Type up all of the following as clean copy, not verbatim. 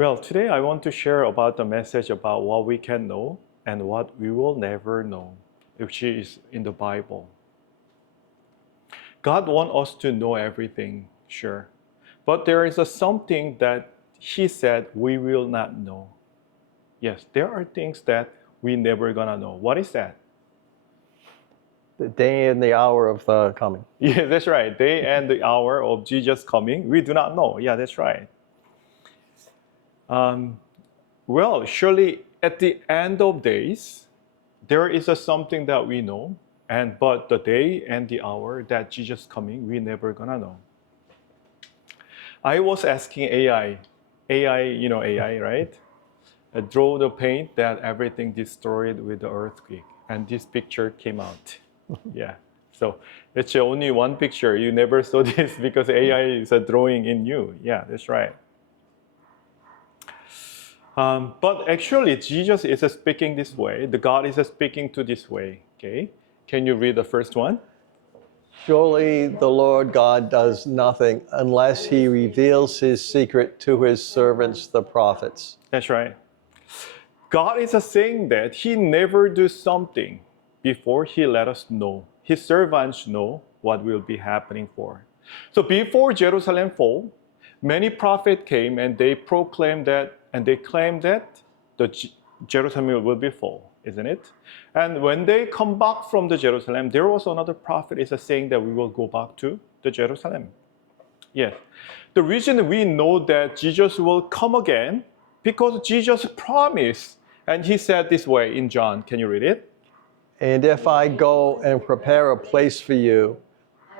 Well, today I want to share about the message about what we can know and what we will never know, which is in the Bible. God wants us to know everything, sure. But there is something that He said we will not know. Yes, there are things that we never gonna know. What is that? The day and the hour of the coming. Yeah, that's right. Day and the hour of Jesus coming, we do not know. Yeah, that's right. Well, surely at the end of days, there is something that we know, but the day and the hour that Jesus coming, we never gonna know. I was asking AI, AI, right? Draw the paint that everything destroyed with the earthquake, and this picture came out. Yeah. So it's only one picture. You never saw this because AI is a drawing in you. Yeah, that's right. But actually, Jesus is speaking this way. The God is speaking to this way. Okay. Can you read the first one? Surely the Lord God does nothing unless He reveals His secret to His servants, the prophets. That's right. God is saying that He never does something before He let us know. His servants know what will be happening for. So before Jerusalem fall, many prophets came and they proclaimed that and they claimed that Jerusalem will be full, isn't it? And when they come back from the Jerusalem, there was another prophet is saying that we will go back to the Jerusalem. Yes. The reason we know that Jesus will come again, because Jesus promised, and He said this way in John. Can you read it? And if I go and prepare a place for you,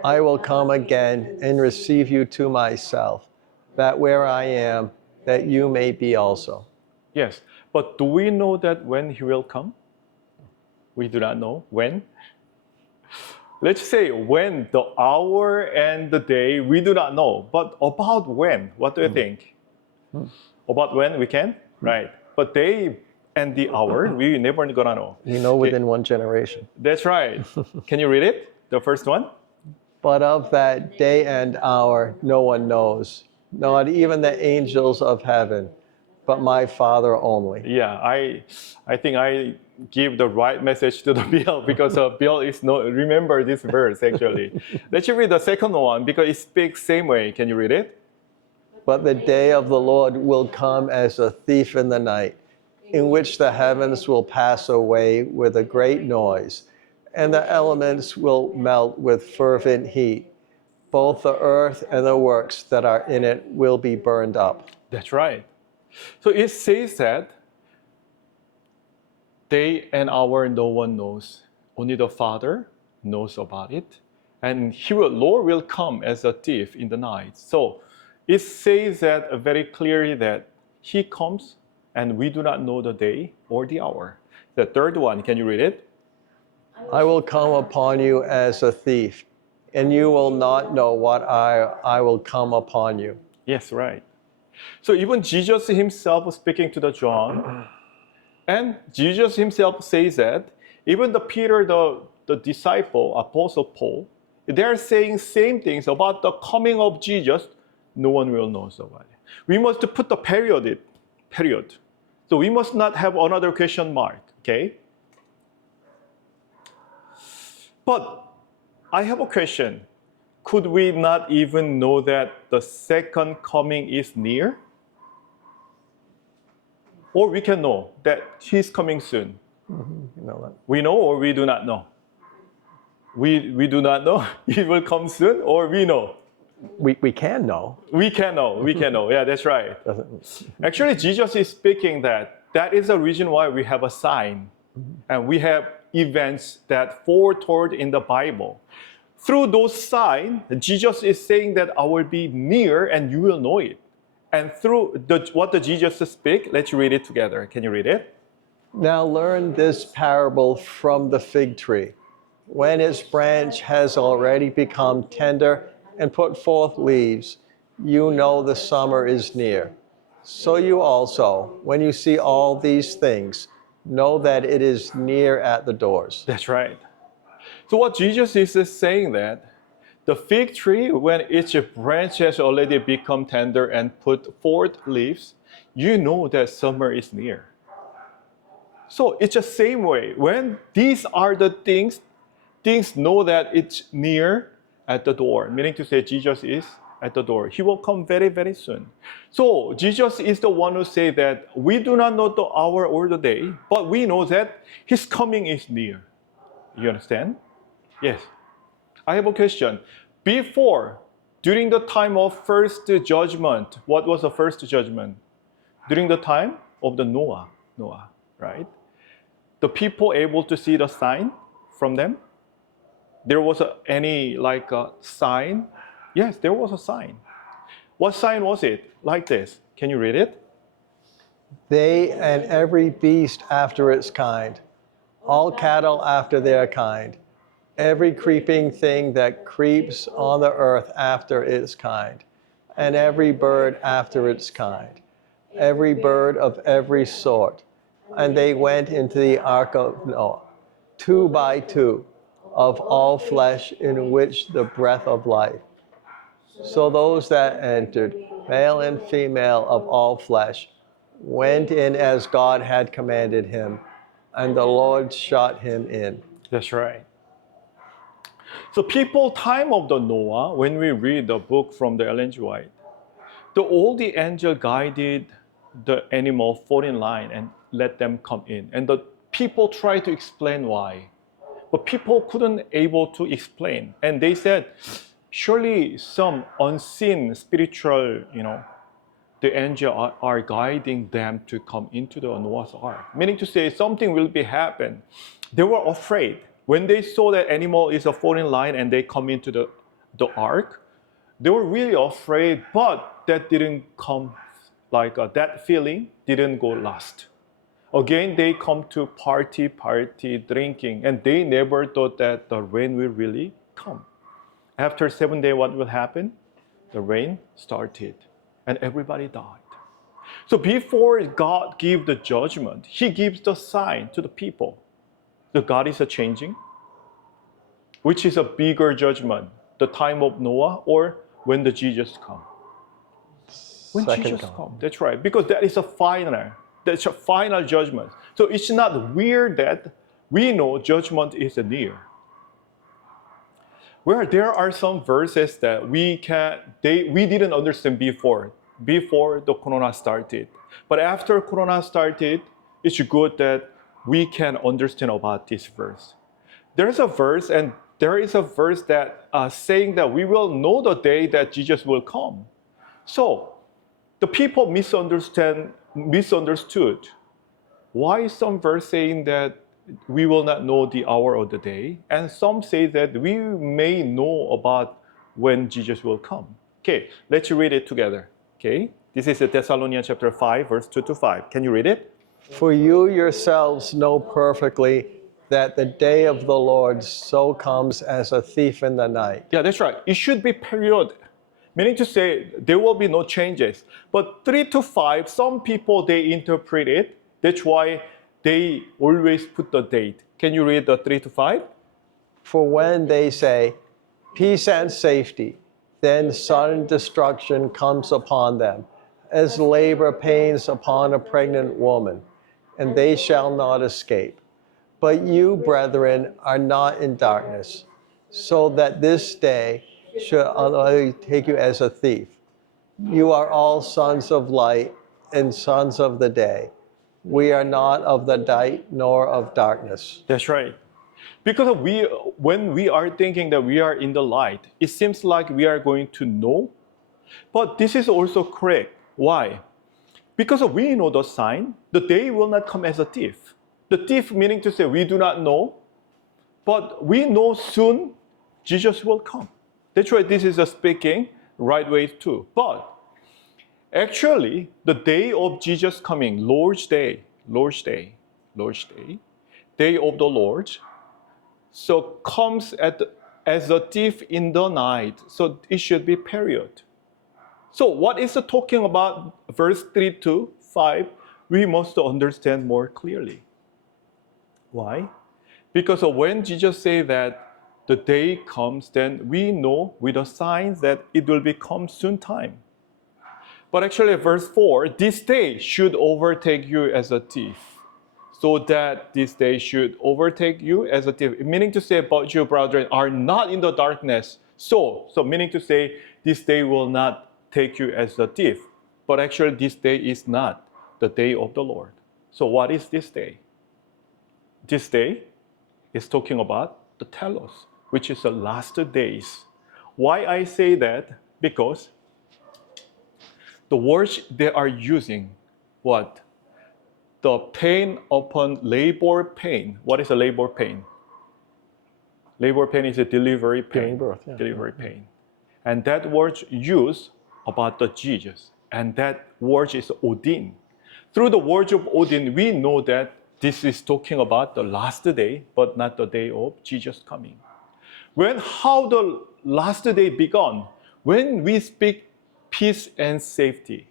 I will come again and receive you to myself, that where I am, that you may be also. Yes. But do we know that when He will come? We do not know. When? Let's say when, the hour and the day, we do not know. But about when? What do you think? About when we can? Right. But day and the hour, we never gonna know. We know within one generation. That's right. Can you read it? The first one? But of that day and hour, no one knows, not even the angels of heaven, but my Father only. Yeah, I think I give the right message to the Bill because Bill is not remember this verse actually. Let's read the second one because it speaks same way. Can you read it? But the day of the Lord will come as a thief in the night, in which the heavens will pass away with a great noise, and the elements will melt with fervent heat. Both the earth and the works that are in it will be burned up. That's right. So it says that day and hour no one knows. Only the Father knows about it. And Lord will come as a thief in the night. So it says that very clearly that He comes and we do not know the day or the hour. The third one, can you read it? I will come upon you as a thief, and you will not know what I will come upon you. Yes, right. So even Jesus Himself speaking to the John, and Jesus Himself says that even the Peter, the disciple, Apostle Paul, they're saying same things about the coming of Jesus. No one will know about it. We must put the period. So we must not have another question mark, okay? But I have a question. Could we not even know that the second coming is near? Or we can know that He's coming soon. You know that. We know or we do not know? We do not know He will come soon, or we know? We can know. We can know. Yeah, that's right. Actually, Jesus is speaking that is the reason why we have a sign. And we have events that foretold in the Bible. Through those signs, Jesus is saying that I will be near and you will know it. And through what the Jesus speak, let's read it together. Can you read it? Now learn this parable from the fig tree. When its branch has already become tender and put forth leaves, you know the summer is near. So you also, when you see all these things, know that it is near at the doors. That's right. So what Jesus is saying that The fig tree, when its branch has already become tender and put forth leaves, you know that summer is near. So it's the same way. When these are the things know that it's near at the door, meaning to say Jesus is at the door. He will come very, very soon. So Jesus is the one who say that we do not know the hour or the day, but we know that his coming is near. You understand? Yes. I have a question. Before, during the time of first judgment, what was the first judgment? During the time of the Noah, right? The people able to see the sign from them? There was any sign? Yes, there was a sign. What sign was it? Like this. Can you read it? They and every beast after its kind, all cattle after their kind, every creeping thing that creeps on the earth after its kind, and every bird after its kind, every bird of every sort. And they went into the ark of Noah, 2 by 2, of all flesh in which the breath of life. So those that entered, male and female of all flesh, went in as God had commanded him, and the Lord shut him in. That's right. So people, time of the Noah, when we read the book from the Ellen G. White, all the angel guided the animal fall in line and let them come in. And the people tried to explain why. But people couldn't able to explain. And they said, surely some unseen spiritual, the angel are guiding them to come into the Noah's ark. Meaning to say something will be happen. They were afraid. When they saw that animal is a falling line and they come into the ark, they were really afraid, but that didn't come that feeling didn't go last. Again, they come to party, drinking, and they never thought that the rain will really come. After 7 days, what will happen? The rain started, and everybody died. So before God gives the judgment, he gives the sign to the people. The God is changing, which is a bigger judgment, the time of Noah or when the Jesus comes. When Jesus comes, that's right, because that is that's a final judgment. So it's not weird that we know judgment is near. Where there are some verses that we didn't understand before the Corona started. But after Corona started, it's good that we can understand about this verse. There's a verse, and there is a verse that saying that we will know the day that Jesus will come. So the people misunderstood. Why is some verse saying that we will not know the hour or the day, and some say that we may know about when Jesus will come? Okay, let's read it together. Okay, this is Thessalonians chapter 5, verse 2 to 5. Can you read it? For you yourselves know perfectly that the day of the Lord so comes as a thief in the night. Yeah, that's right. It should be period. Meaning to say there will be no changes. But 3 to 5, some people, they interpret it. That's why they always put the date. Can you read the 3 to 5? For when they say, peace and safety, then sudden destruction comes upon them, as labor pains upon a pregnant woman, and they shall not escape. But you, brethren, are not in darkness, so that this day should utterly take you as a thief. You are all sons of light and sons of the day. We are not of the night nor of darkness. That's right. Because when we are thinking that we are in the light, it seems like we are going to know. But this is also correct. Why? Because we know the sign, the day will not come as a thief. The thief meaning to say we do not know, but we know soon Jesus will come. That's why this is a speaking right way too. But actually, the day of Jesus coming, Lord's Day, day of the Lord, so comes as a thief in the night. So it should be period. So what is it talking about? Verse 3 to 5, we must understand more clearly. Why? Because when Jesus said that the day comes, then we know with the signs that it will become soon time. But actually, verse 4, this day should overtake you as a thief, so that this day should overtake you as a thief. Meaning to say, but you, brethren, are not in the darkness. So meaning to say, this day will not take you as a thief. But actually, this day is not the day of the Lord. So what is this day? This day is talking about the telos, which is the last days. Why I say that? Because the words they are using, what? The pain upon labor pain. What is a labor pain? Labor pain is a delivery pain. Giving birth, yeah. Delivery pain. And that word used about the Jesus. And that word is Odin. Through the words of Odin, we know that this is talking about the last day, but not the day of Jesus coming. How the last day began? When we speak peace and safety.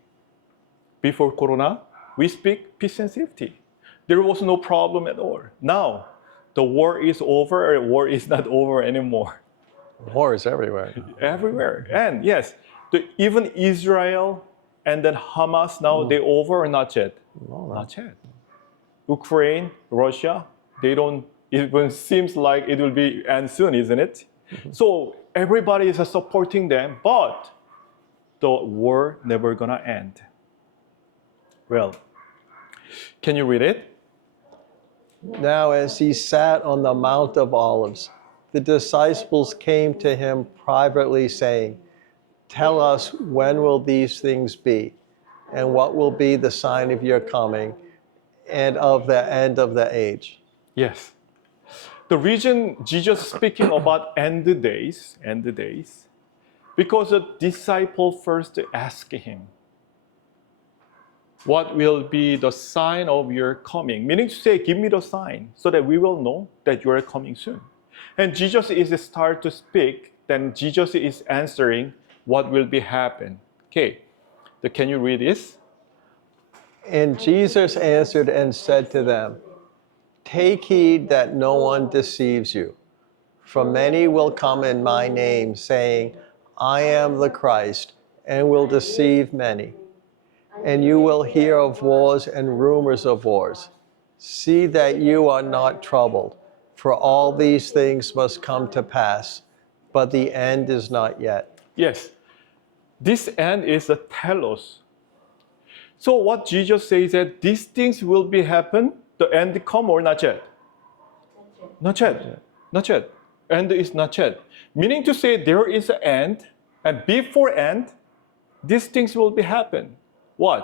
Before Corona, we speak peace and safety. There was no problem at all. Now, the war is over, or war is not over anymore. War is everywhere. Everywhere. And yes, even Israel and then Hamas now, they over or not yet? No. Not yet. Ukraine, Russia, they don't, it even seems like it will be end soon, isn't it? So everybody is supporting them, but the war never gonna end. Well, can you read it? Now, as he sat on the Mount of Olives, the disciples came to him privately, saying, "Tell us, when will these things be? And what will be the sign of your coming and of the end of the age?" Yes. The reason Jesus speaking about end days, because the disciple first asked him, what will be the sign of your coming? Meaning to say, give me the sign so that we will know that you are coming soon. And Jesus is start to speak, then Jesus is answering what will be happen. Okay, can you read this? And Jesus answered and said to them, "Take heed that no one deceives you. For many will come in my name, saying, 'I am the Christ,' and will deceive many. And you will hear of wars and rumors of wars. See that you are not troubled, for all these things must come to pass, but the end is not yet." Yes, this end is a telos. So what Jesus says that these things will be happen, the end come or not yet? Not yet. Not yet. End is not yet. Meaning to say there is an end, and before end, these things will be happen. What?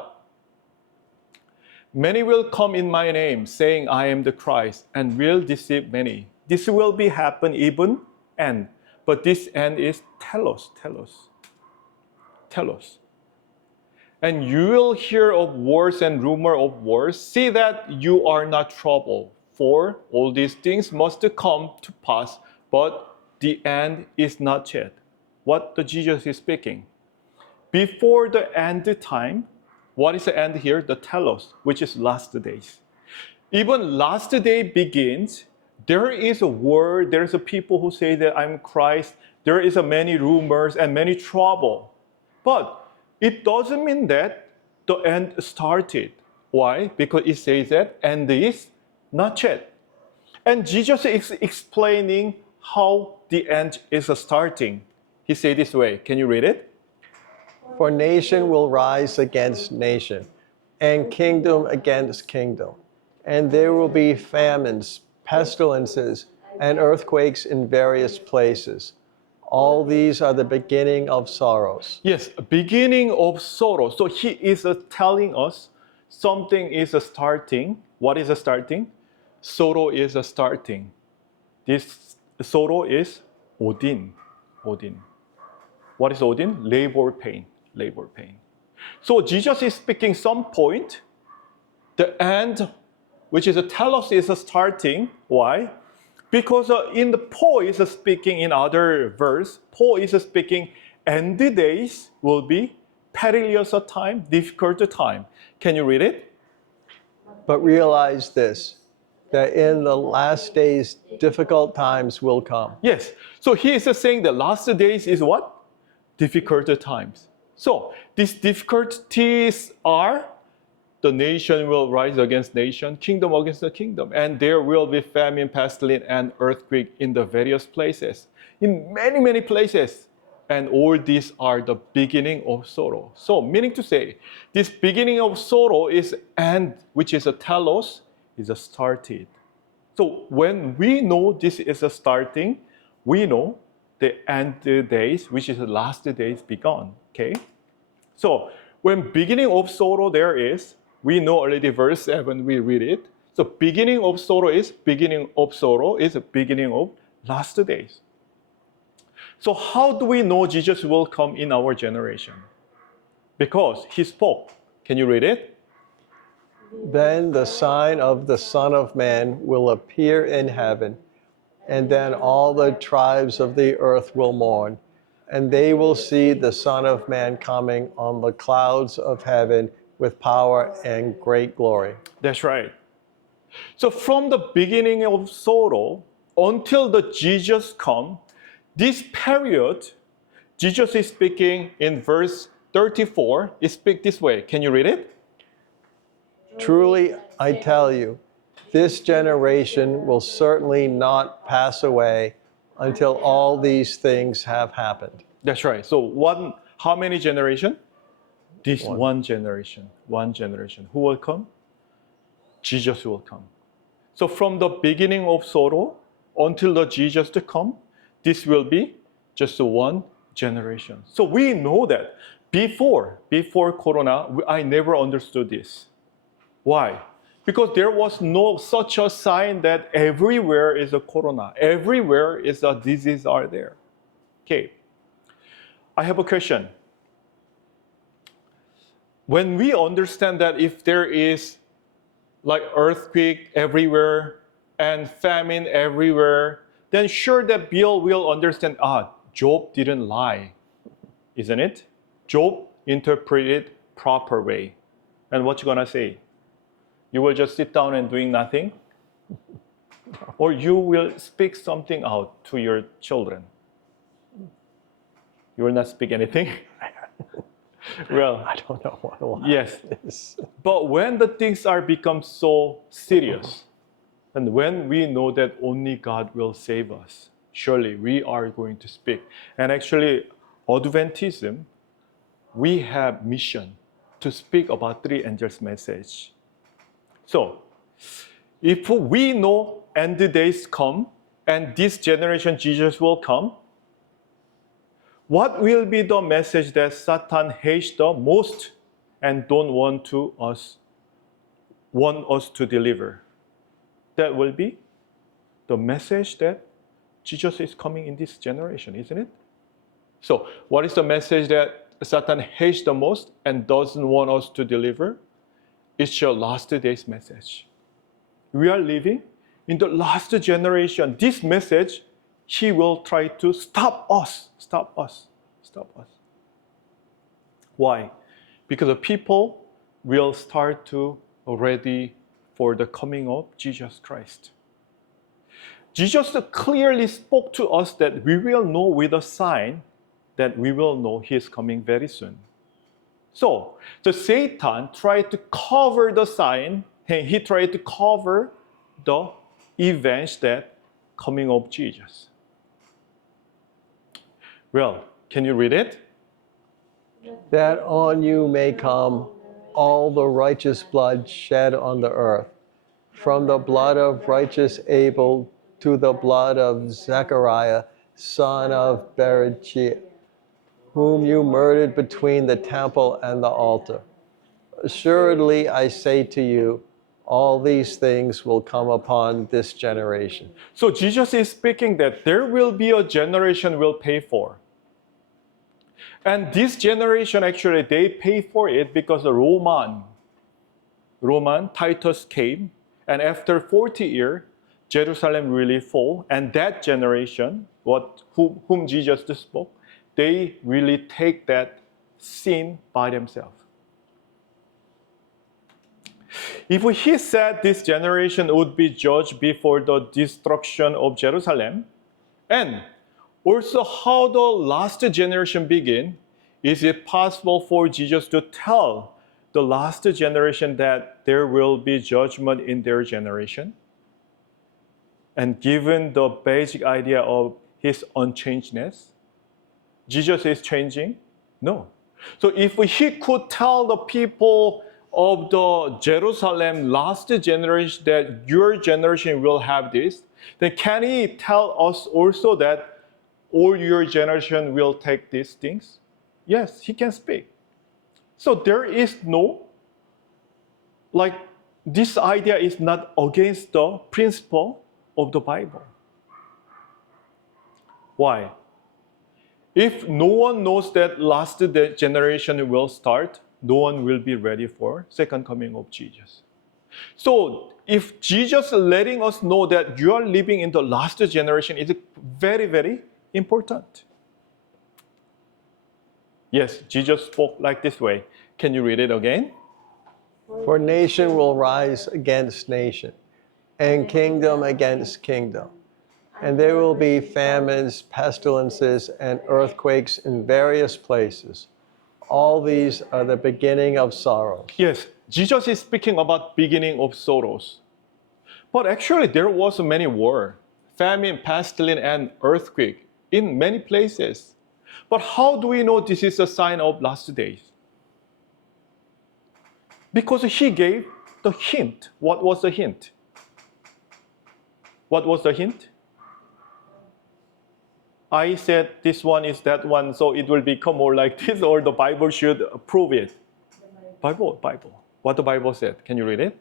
Many will come in my name, saying, "I am the Christ," and will deceive many. This will be happen even end. But this end is telos. And you will hear of wars and rumor of wars. See that you are not troubled, for all these things must come to pass, but the end is not yet. What the Jesus is speaking. Before the end time, what is the end here? The telos, which is last days. Even last day begins, there is a word, there is a people who say that I'm Christ. There is a many rumors and many trouble. But it doesn't mean that the end started. Why? Because it says that end is not yet. And Jesus is explaining how the end is starting. He said this way. Can you read it? "For nation will rise against nation, and kingdom against kingdom. And there will be famines, pestilences, and earthquakes in various places. All these are the beginning of sorrows." Yes, beginning of sorrow. So he is telling us something is starting. What is starting? Sorrow is starting. This sorrow is Odin. What is Odin? Labor pain. So Jesus is speaking some point. The end, which is a telos, is starting. Why? Because in the Paul is speaking in other verse, Paul is speaking, end days will be perilous time, difficult time. Can you read it? "But realize this, that in the last days difficult times will come. Yes. So he is saying the last days is what? Difficult times. So these difficulties are the nation will rise against nation, kingdom against the kingdom, and there will be famine, pestilence, and earthquake in the various places, in many, many places. And all these are the beginning of sorrow. So, meaning to say, this beginning of sorrow is end, which is a telos, is a started. So when we know this is a starting, we know the end days, which is the last days begun. Okay. So when beginning of sorrow there is, we know already verse 7, we read it. So beginning of sorrow is beginning of last days. So how do we know Jesus will come in our generation? Because he spoke. Can you read it? Then the sign of the Son of Man will appear in heaven, and then all the tribes of the earth will mourn, and they will see the Son of Man coming on the clouds of heaven with power and great glory. That's right. So from the beginning of sorrow until the Jesus come, this period, Jesus is speaking in verse 34, he speaks this way. Can you read it? Truly, I tell you, this generation will certainly not pass away until all these things have happened. That's right. So how many generation? This one generation. Who will come? Jesus will come. So from the beginning of sorrow until the Jesus to come, this will be just one generation. So we know that before Corona, I never understood this. Why? Because there was no such a sign that everywhere is a Corona. Everywhere is a disease are there. Okay. I have a question. When we understand that if there is like earthquake everywhere and famine everywhere, then sure that Bill will understand, Job didn't lie, isn't it? Job interpreted proper way. And what you gonna say? You will just sit down and doing nothing? Or you will speak something out to your children? You will not speak anything? Well, I don't know what yes. is. But when the things are become so serious, and when we know that only God will save us, surely we are going to speak. And actually, Adventism, we have mission to speak about three angels' message. So, if we know end days come, and this generation Jesus will come, what will be the message that Satan hates the most and don't want us to deliver? That will be the message that Jesus is coming in this generation, isn't it? So, what is the message that Satan hates the most and doesn't want us to deliver? It's your last days message. We are living in the last generation. This message, he will try to stop us. Why? Because the people will start to ready for the coming of Jesus Christ. Jesus clearly spoke to us that we will know with a sign that we will know he is coming very soon. So, the Satan tried to cover the sign, and he tried to cover the events that coming of Jesus. Well, can you read it? That on you may come all the righteous blood shed on the earth, from the blood of righteous Abel to the blood of Zechariah, son of Berechiah, whom you murdered between the temple and the altar. Assuredly, I say to you, all these things will come upon this generation. So Jesus is speaking that there will be a generation will pay for. And this generation actually they pay for it because the Roman Titus came, and after 40 years, Jerusalem really fall, and that generation, whom Jesus spoke, they really take that sin by themselves. If he said this generation would be judged before the destruction of Jerusalem, and also how the last generation began, is it possible for Jesus to tell the last generation that there will be judgment in their generation? And given the basic idea of his unchangedness, Jesus is changing? No. So if he could tell the people of the Jerusalem last generation that your generation will have this, then can he tell us also that all your generation will take these things? Yes, he can speak. So there is no, this idea is not against the principle of the Bible. Why? If no one knows that last generation will start, no one will be ready for second coming of Jesus. So if Jesus letting us know that you are living in the last generation is very, very important. Yes, Jesus spoke like this way. Can you read it again? For nation will rise against nation, and kingdom against kingdom. And there will be famines, pestilences, and earthquakes in various places. All these are the beginning of sorrows. Yes, Jesus is speaking about beginning of sorrows. But actually there was many war, famine, pestilence, and earthquake in many places. But how do we know this is a sign of last days? Because he gave the hint. What was the hint? What was the hint? I said this one is that one, so it will become more like this, or the Bible should prove it. Bible. What the Bible said. Can you read it?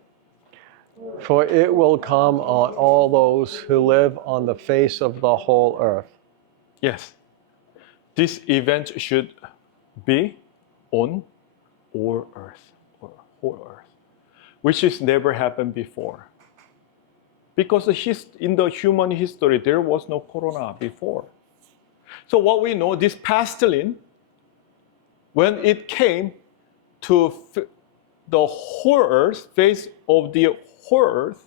For it will come on all those who live on the face of the whole earth. Yes. This event should be on all earth, or whole earth, which has never happened before. Because in the human history, there was no corona before. So what we know, this pestilence, when it came to the whole earth, face of the whole earth,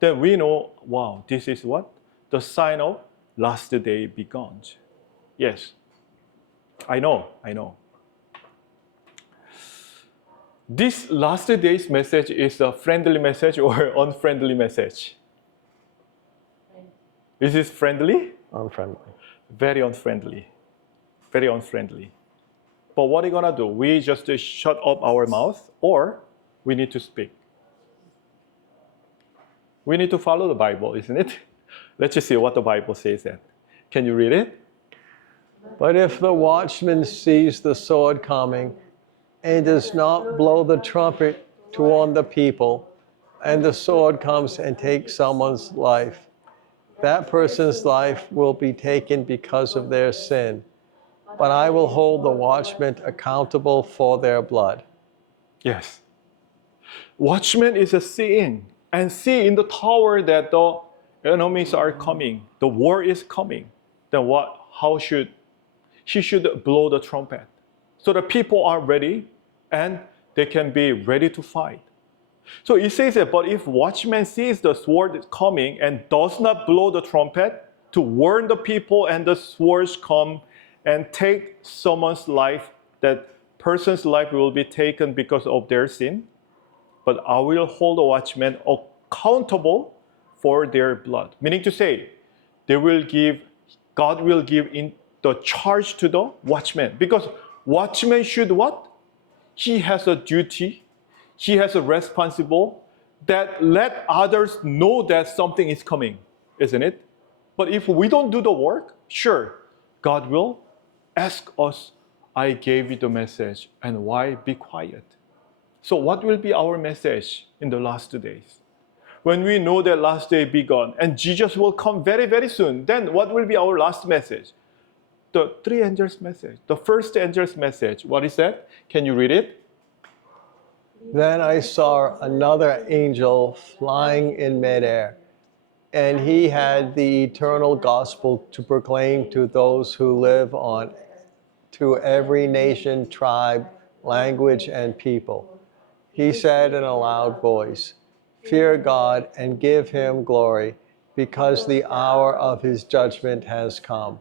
then we know, wow, this is what? The sign of last day begun. Yes, I know. This last day's message is a friendly message or unfriendly message? Is it friendly? Unfriendly. Very unfriendly. Very unfriendly. But what are you gonna do? We just shut up our mouth, or we need to speak. We need to follow the Bible, isn't it? Let's just see what the Bible says then. Can you read it? But if the watchman sees the sword coming and does not blow the trumpet to warn the people, and the sword comes and takes someone's life, that person's life will be taken because of their sin. But I will hold the watchmen accountable for their blood. Yes. Watchman is seeing and see in the tower that the enemies are coming. The war is coming. Then she should blow the trumpet. So the people are ready and they can be ready to fight. So it says that, but if watchman sees the sword coming and does not blow the trumpet to warn the people, and the swords come and take someone's life, that person's life will be taken because of their sin, but I will hold the watchmen accountable for their blood. Meaning to say, God will give in the charge to the watchman. Because watchman should what? He has a duty. He has a responsibility that let others know that something is coming, isn't it? But if we don't do the work, sure, God will ask us, I gave you the message, and why be quiet? So what will be our message in the last 2 days? When we know that last day begun and Jesus will come very, very soon, then what will be our last message? The three angels' message. The first angel's message, what is that? Can you read it? Then I saw another angel flying in midair, and he had the eternal gospel to proclaim to those who live on, to every nation, tribe, language, and people. He said in a loud voice, "Fear God and give him glory, because the hour of his judgment has come.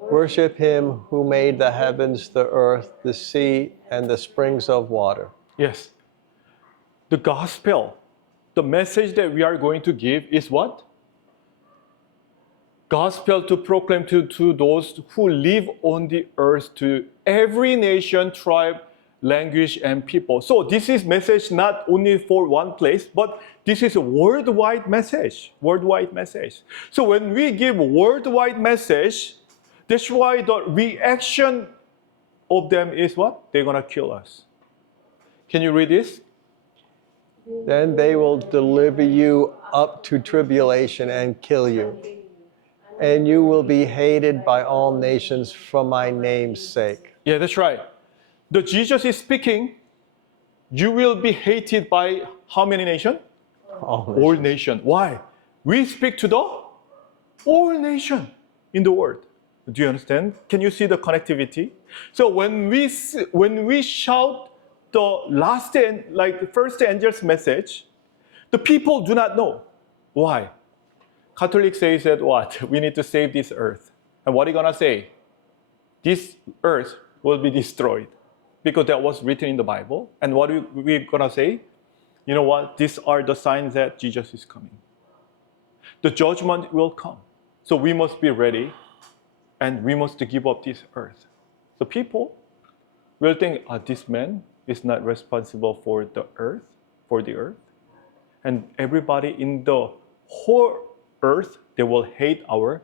Worship him who made the heavens, the earth, the sea, and the springs of water." Yes. The gospel, the message that we are going to give is what? Gospel to proclaim to those who live on the earth, to every nation, tribe, language, and people. So this is message not only for one place, but this is a worldwide message. Worldwide message. So when we give worldwide message, that's why the reaction of them is what? They're gonna kill us. Can you read this? Then they will deliver you up to tribulation and kill you. And you will be hated by all nations for my name's sake. Yeah, that's right. The Jesus is speaking. You will be hated by how many nations? All nations. Why? We speak to the all nation in the world. Do you understand? Can you see the connectivity? So when we shout the last and like the first angel's message, the people do not know. Why? Catholic says that what? We need to save this earth. And what are you gonna say? This earth will be destroyed. Because that was written in the Bible. And what are we gonna say? You know what? These are the signs that Jesus is coming. The judgment will come. So we must be ready and we must give up this earth. So people will think, this man is not responsible for the earth. And everybody in the whole earth, they will hate our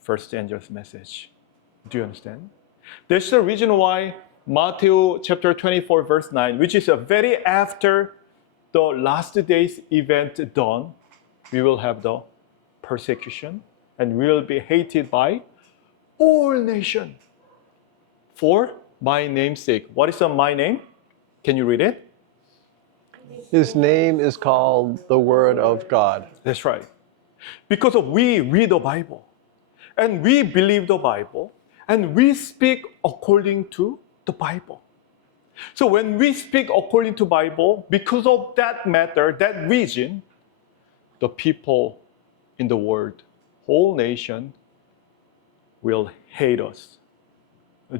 first angel's message. Do you understand? That's the reason why Matthew chapter 24, verse 9, which is a very after the last days event done, we will have the persecution and we will be hated by all nations for my name's sake. What is my name? Can you read it? His name is called the Word of God. That's right. Because we read the Bible and we believe the Bible and we speak according to the Bible. So when we speak according to Bible, because of that matter, that reason, the people in the world, whole nation, will hate us.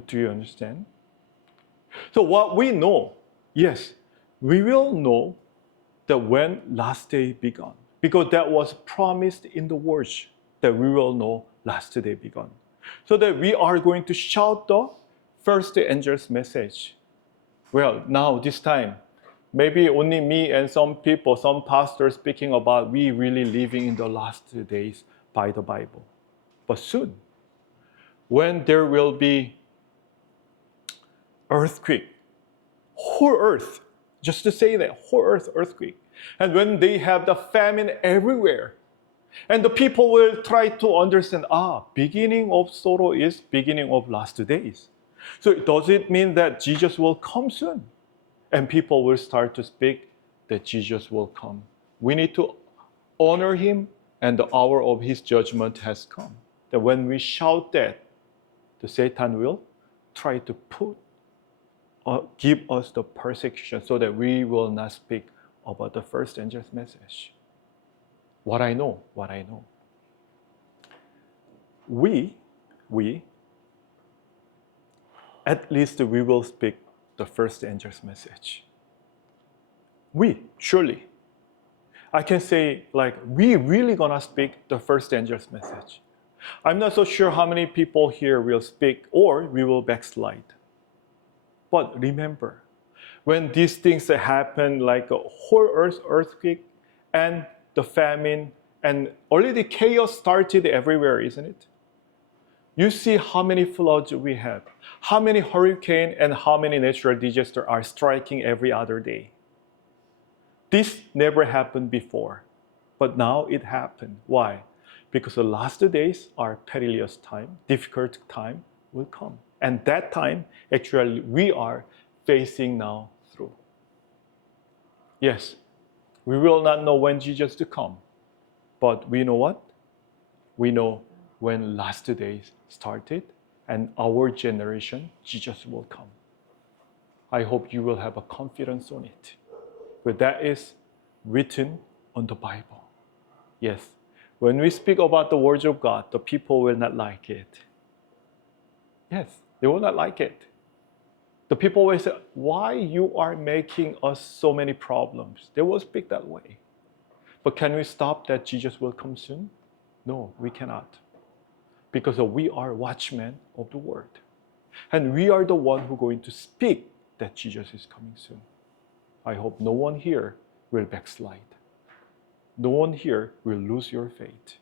Do you understand? So what we know, yes, we will know that when last day begun, because that was promised in the words that we will know last day begun. So that we are going to shout the first angel's message. Well, now this time, maybe only me and some people, some pastors speaking about we really living in the last days by the Bible. But soon, when there will be earthquake, whole earth, just to say that, whole earth earthquake. And when they have the famine everywhere, and the people will try to understand, beginning of sorrow is beginning of last days. So does it mean that Jesus will come soon? And people will start to speak that Jesus will come. We need to honor him, and the hour of his judgment has come. That when we shout that, the Satan will try to give us the persecution so that we will not speak about the first angel's message. What I know. We, at least we will speak the first angel's message. We, surely. I can say, we really gonna speak the first angel's message. I'm not so sure how many people here will speak or we will backslide. But remember, when these things happen, like a whole earth earthquake and the famine, and already chaos started everywhere, isn't it? You see how many floods we have, how many hurricanes and how many natural disasters are striking every other day. This never happened before, but now it happened. Why? Because the last days are perilous time, difficult time will come. And that time, actually, we are facing now through. Yes, we will not know when Jesus to come, but we know what? We know when last days started and our generation, Jesus will come. I hope you will have a confidence on it. but that is written on the Bible. Yes, when we speak about the words of God, the people will not like it. Yes, they will not like it. The people will say, why you are making us so many problems? They will speak that way. But can we stop that Jesus will come soon? No, we cannot. Because we are watchmen of the word. And we are the one who are going to speak that Jesus is coming soon. I hope no one here will backslide. No one here will lose your faith.